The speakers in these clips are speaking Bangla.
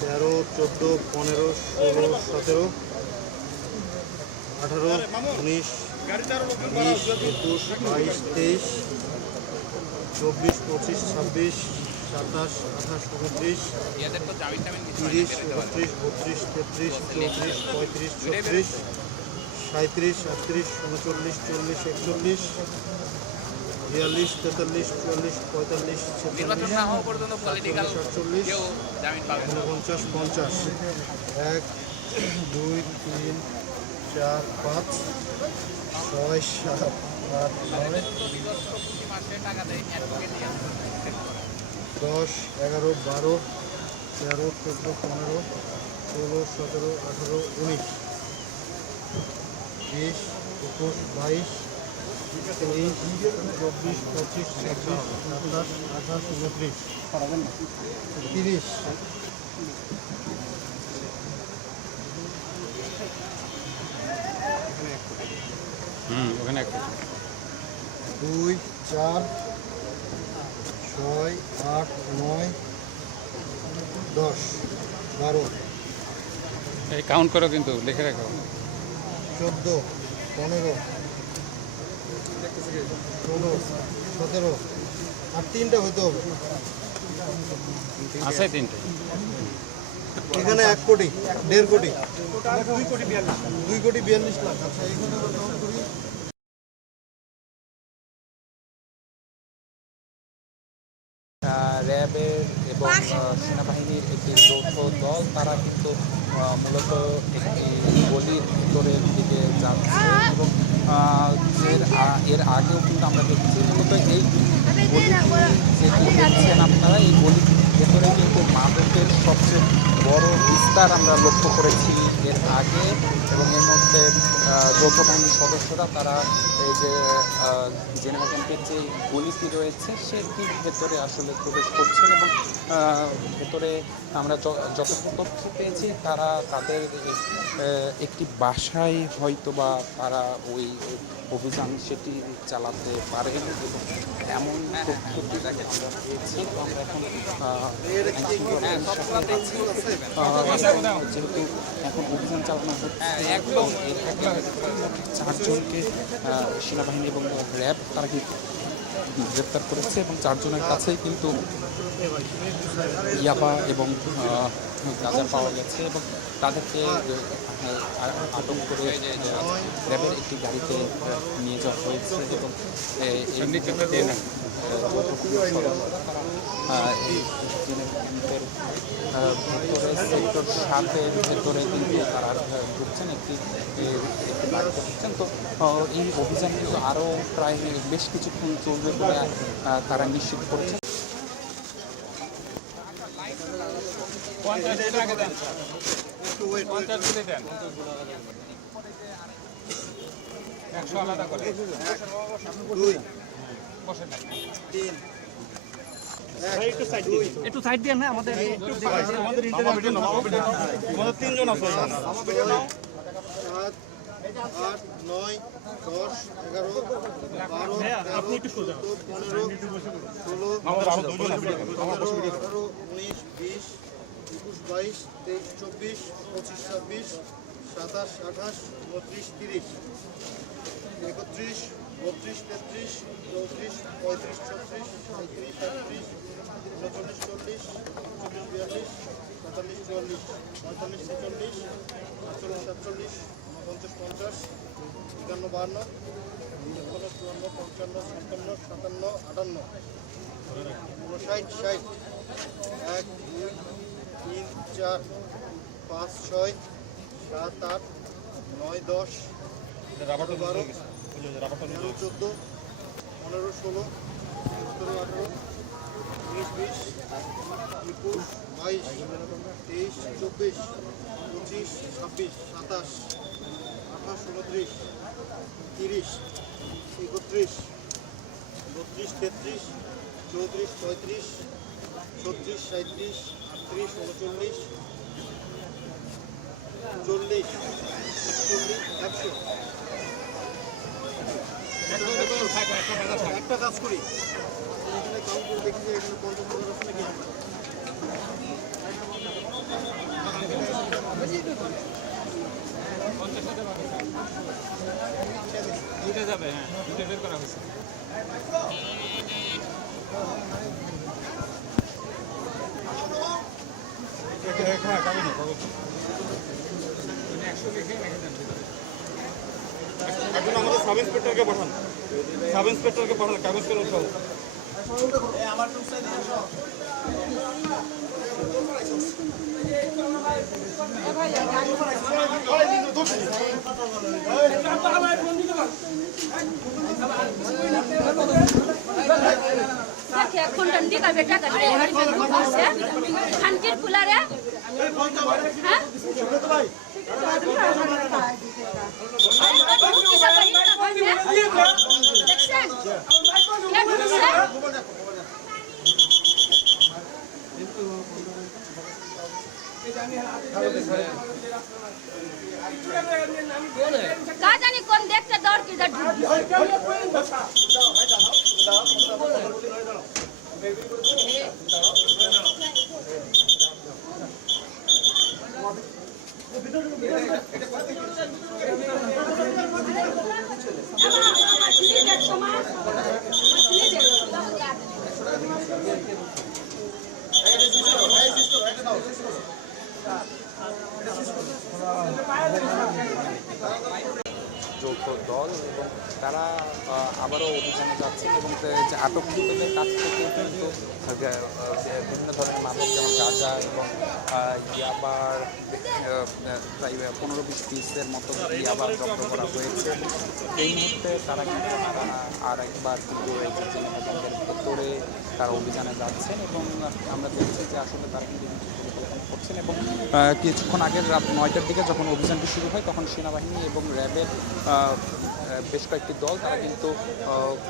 13, 14, 15, 16, 17, 18, 19, 20, 21, 22, 23, 24, 25, 26, 27, 28, 29, 30, 31, 32, 33, 34, 35, 36, 37, 38, 39, 40, 41, 42, 43, 44, 45, 46, 47, 48, 49, 50, 1, 2, 3, 4, 5, 6, 7, 8, 9, 10, 11, 12, 13, 14, 15, 16, 17, 18, 19, 20, 21, 22, 23, 24, 25, 26, 27, 28, 29, 30, ওখানে একটা 2, 4, 6, 8, 9, 10, 12, এই কাউন্ট করো কিন্তু লিখে রাখো 14, 15, 16, 17, আর 3টা হইতে হবে। আছে 3টে এখানে 1 কোটি 1.5 কোটি 2 কোটি 42 লাখ। আচ্ছা এখানে আবার কাউন্ট করি। র্যাবের এবং সেনাবাহিনীর একটি যৌথ দল তারা কিন্তু মূলত একটি গলির ভিতরের দিকে যাচ্ছে এবং এর আগেও কিন্তু আমরা দেখছি মূলত এই গলিটি যেটি দেখছেন আপনারা এই গলির ভেতরে কিন্তু মাদকের সবচেয়ে বড় বিস্তার আমরা লক্ষ্য করেছি এর আগে এবং এর মধ্যে যৌথ বাহিনীর সদস্যরা তারা এই যে জেনেভা ক্যাম্পের যে গলিটি রয়েছে সেটির ভেতরে আসলে প্রবেশ করছেন এবং ভেতরে আমরা যতটুকু তথ্য পেয়েছি তারা তাদের একটি বাসায় হয়তোবা তারা ওই অভিযান সেটি চালাতে পারে এবং এমন তথ্য আমরা পেয়েছি তো আমরা এখন যেহেতু এখন অভিযান চালানো হচ্ছে একদম 4জনকে সেনাবাহিনী এবং র্যাব তারা কিন্তু গ্রেপ্তার করেছে এবং 4জনের কাছেই কিন্তু ইয়াবা এবং গাঁজা পাওয়া গেছে এবং তাদেরকে আটক করে র্যাবের একটি গাড়িতে নিয়ে যাওয়া হয়েছে এবং ভেতরে সেক্টর 7-এর ভেতরে কিন্তু তারা ঢুকছেন একটি বাড়ি করছেন। তো এই অভিযান কিন্তু আরও প্রায় বেশ কিছুক্ষণ চলবে বলে তারা নিশ্চিত করছে। আলাদা করে 2, 3, একটু সাইড দিয়ে না আমাদের তিনজন আছে 7, 8, 9, 10, 11, 12, 13, 14, 15, 16, 17, 18, 19, 20, 21, 22, 23, 24, 25, 26, 27, 28, 29, 30, 31, 32, 33, 34, 35, 36, 37, 38, 39, 40, 41, 42, 43, 44, 45, 46, 47, 50, 50, 51, 52, 53, 54, 55, 56, 57, 58, 59, 60, 1, 2, 3, 4, 5, 6, 7, 8, 9, 10, 12, 13, 14, 15, 16, 17, 18, 19, 20, 21, 22, 23, 24, 25, 26, 27, 28, 29, 30, 31, 32, 33, 34, 35, 36, 37, 38, 39, 40, 41, 100। একটা কাজ করি এখানে কাউন্ট করে দেখি যে এখানে 50 আছে নাকি আলাদাই, হ্যাঁ, দুটো বের করা হয়েছে। হ্যাঁ, কাগজ না, কাগজ। 100 লিখে রেখে দেন ভিতরে। এখন আমাদের সাব ইন্সপেক্টরকে পাঠান, সাব ইন্সপেক্টরকে পাঠান কাগজ কলম সহ। এখন ডন্डी का बेटा कर रहे हैं से खंजीर फुला रे हां का जानी कौन देखते दौड़ के इधर যৌথ দল এবং তারা আবারও অভিযানে যাচ্ছেন এবং যে আটককৃতদের কাছ থেকে কিন্তু বিভিন্ন ধরনের মাদক যেমন গাঁজা এবং ইয়াবার প্রায় 15-20 পিসের মতো ইয়াবার জব্দ করা হয়েছে। এই মুহূর্তে তারা কিন্তু আর একবার কিন্তু এই যে জেনেভার ভেতরে তারা অভিযানে যাচ্ছেন এবং আমরা দেখছি যে আসলে তারা কিন্তু পরিকল্পনা করছেন এবং কিছুক্ষণ আগে রাত 9টার দিকে যখন অভিযানটি শুরু হয় তখন সেনাবাহিনী এবং র্যাবের বেশ কয়েকটি দল তারা কিন্তু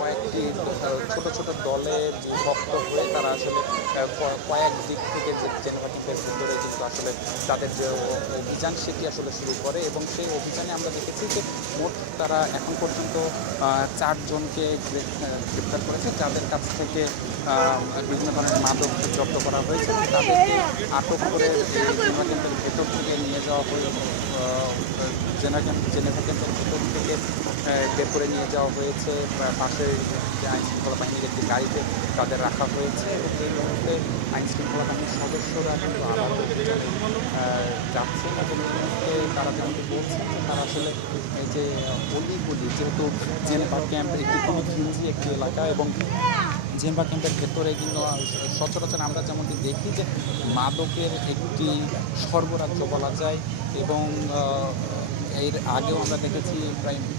কয়েকটি ছোট ছোট দলে বিভক্ত হয়ে তারা আসলে কয়েক দিক থেকে যে জেনেভা দ্বীপের ভিতরে কিন্তু আসলে তাদের যে অভিযান সেটি আসলে শুরু করে এবং সেই অভিযানে আমরা দেখেছি যে মোট তারা এখন পর্যন্ত 4 জনকে গ্রেপ্তার করেছে, যাদের কাছ থেকে বিভিন্ন ধরনের মাদক জব্দ করা হয়েছে এবং তাদেরকে আটক করে জেনেভা ক্যাম্পের ভেতর থেকে নিয়ে যাওয়া হয়ে জেনেভা ক্যাম্পের ভেতর থেকে বের করে নিয়ে যাওয়া হয়েছে পাশে যে আইনশৃঙ্খলা বাহিনীর একটি গাড়িতে তাদের রাখা হয়েছে এবং এই মুহূর্তে আইনশৃঙ্খলা বাহিনীর সদস্যরা কিন্তু আবার যাচ্ছেন এবং এই মুহূর্তে তারা যেমনটি বলছেন যে তারা আসলে এই যে অলিগুলি যেহেতু জেনেভা ক্যাম্প একটি খুবই ঘিঞ্জি একটি এলাকা এবং জেনেভা ক্যাম্পের ভেতরে কিন্তু সচরাচর আমরা যেমনটি দেখি যে মাদকের একটি সর্বরাজ্য বলা যায় এবং এর আগেও আমরা দেখেছি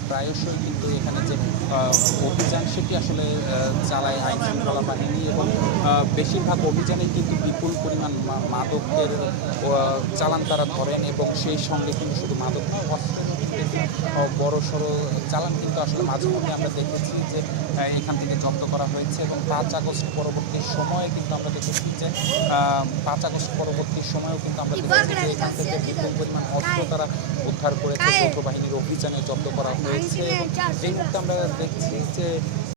প্রায়শই কিন্তু এখানে যে অভিযান সেটি আসলে চালায় আইনশৃঙ্খলা বাহিনী এবং বেশিরভাগ অভিযানেই কিন্তু বিপুল পরিমাণ মাদকের চালান তারা ধরেন এবং সেই সঙ্গে কিন্তু শুধু মাদক নয় বড় সড়ো চালান কিন্তু আসলে মাঝে মধ্যে আমরা দেখেছি যে এখান থেকে জব্দ করা হয়েছে এবং 5 আগস্ট পরবর্তী সময়ে কিন্তু আমরা দেখেছি যে 5 আগস্ট পরবর্তী সময়েও কিন্তু আমরা দেখেছি যে এখান থেকে বিপুল পরিমাণ অস্ত্র তারা উদ্ধার করেছে, যৌথ বাহিনীর অভিযানে জব্দ করা হয়েছে এবং এই মুহূর্তে আমরা দেখছি যে